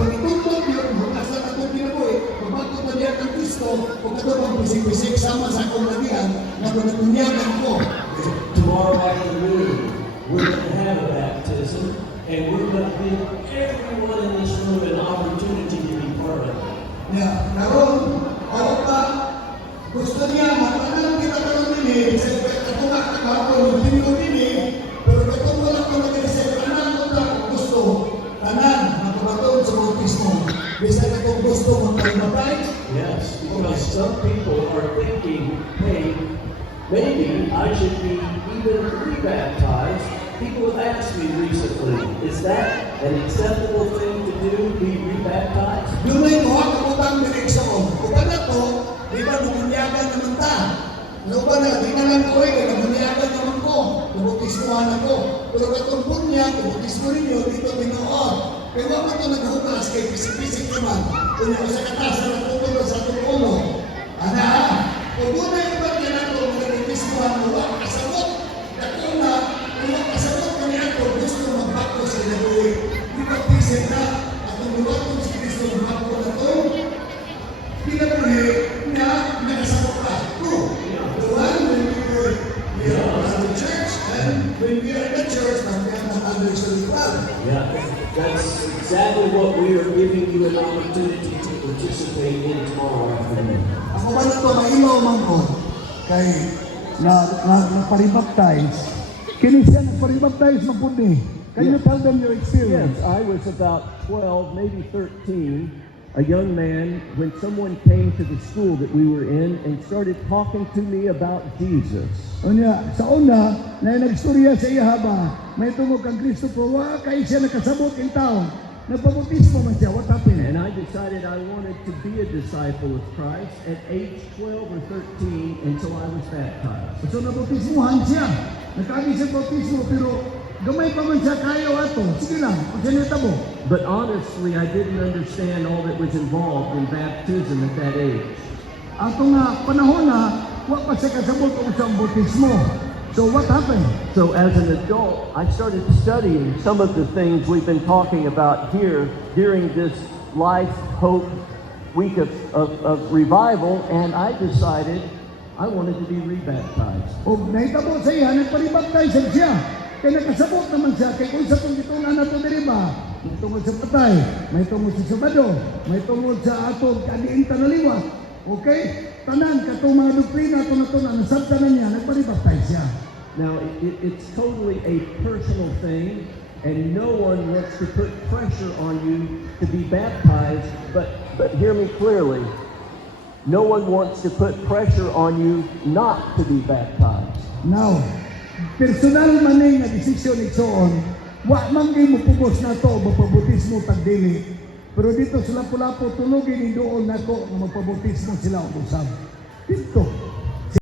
kung itutog yun, bukas na itong kinabuhi, pagbato na diyan ng Kristo, kung ito bang bisik-bisik sama sa akong lagihan, na kung natunyagan ko. Tomorrow afternoon, we're going to have a baptism, and we're going to give everyone in this room an opportunity to be part of it. Karon, ako pa, gusto niya, matagal kita karon din sa ako nga kakapon, hindi ko din pero ito mo lang kung nag-isip, tanan ko lang gusto, tanan, makabatong sa bautismo. Bisa na kung gusto magpapay. Yes, because some people are thinking, hey, maybe I should be even rebaptized. People have asked me recently, is that an acceptable thing to do, be rebaptized? Yun ay ko, kaputang direksyon ko. Kung ba na to, di ba namunyagan naman ta? Ano ba na, di na lang ko namunyagan naman ko. Nabutismuhan ako. Pero katong punya, nabutismo ninyo, dito binoon. Pero ako ito naghugas kay pisik-pisik naman. Kung yung sa katasan na tutulog sa tulo. Ana, kung doon na yung ba't yan ako, nabutismuhan mo, wak kasabot. Dako na, kung wak kasabot kami ako, gusto magbako sa nabuhi. Di ba pisik na, at kung luwatong si Kristo magbako na to, pinabuhi na nakasabot ka. The one when we are in the church, and when we are in the church, we have others as well. Yeah, that's exactly what we are giving you an opportunity to participate in tomorrow afternoon. Ako ba na ito, mailaw man ko, kay na-paribaptize. Kini siya nag-paribaptize mapundi. Can you tell them your experience? Yes, I was about 12, maybe 13, a young man, when someone came to the school that we were in and started talking to me about Jesus. Unya, sa una, na nag-istorya sa iya ba, may tungog kang Kristo po, kay siya nakasabot in taon. Nagpabutismo man siya, what happened? And I decided I wanted to be a disciple of Christ at age 12 or 13 until I was baptized. So nabutismuhan siya. Nagkagi siya bautismo, pero gamay pa man siya kayo ato. Sige lang, pagsanita mo. But honestly, I didn't understand all that was involved in baptism at that age. Ato nga, panahon na, wa pa siya kasabot kung siyang bautismo. So what happened? So as an adult, I started studying some of the things we've been talking about here during this Life, Hope week of revival, and I decided I wanted to be rebaptized. O nahitabo sa iya, nagparibaptize siya. Kaya nakasabot naman siya, kaya kung sa itong gitungan na ito diriba, may tungod sa patay, may tungod sa sabado, may tungod sa atong kadiinta na liwat. Okay? Tanan, katong mga doktrina ito na ito na nasabta na niya, nagparibaptize siya. Now, it's totally a personal thing, and no one wants to put pressure on you to be baptized, but hear me clearly. No one wants to put pressure on you not to be baptized. Now, personal man nga desisyon igsoon, wa man gyud mo pugos na to magpabutismo tagdili. Pero dito sa Lapu-Lapu tulogin ni doon nako nga magpabutismo sila og usab. Dito